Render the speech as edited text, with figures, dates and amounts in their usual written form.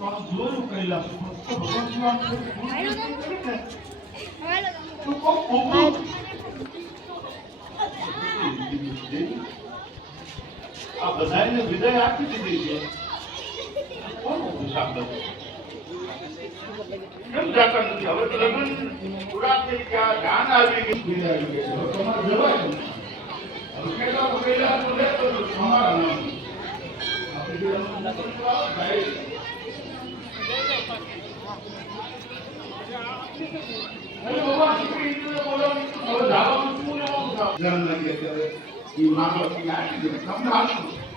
જોયું કૈલાસ ભગવાન શિવાન તું કોક બોલું આ બધાને વિદાય આપી દીધી છે કોણ શબ્દ કેમ જાતા નથી હવે તો લગ્ન પૂરા થઈ ગયા ગાન આવી ગઈ તમારે જવાય હવે કૈલાસ બોલે તો તમારા નામ ભગવાન